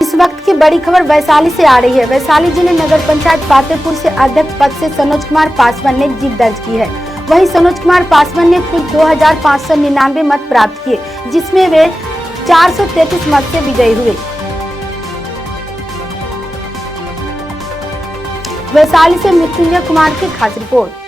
इस वक्त की बड़ी खबर वैशाली से आ रही है। वैशाली जिले नगर पंचायत पातेपुर से अध्यक्ष पद से सनोज कुमार पासवान ने जीत दर्ज की है। वहीं सनोज कुमार पासवान ने कुल 2599 मत प्राप्त किए, जिसमें वे 433 मत से विजयी हुए। वैशाली से मृत्युंजय कुमार की खास रिपोर्ट।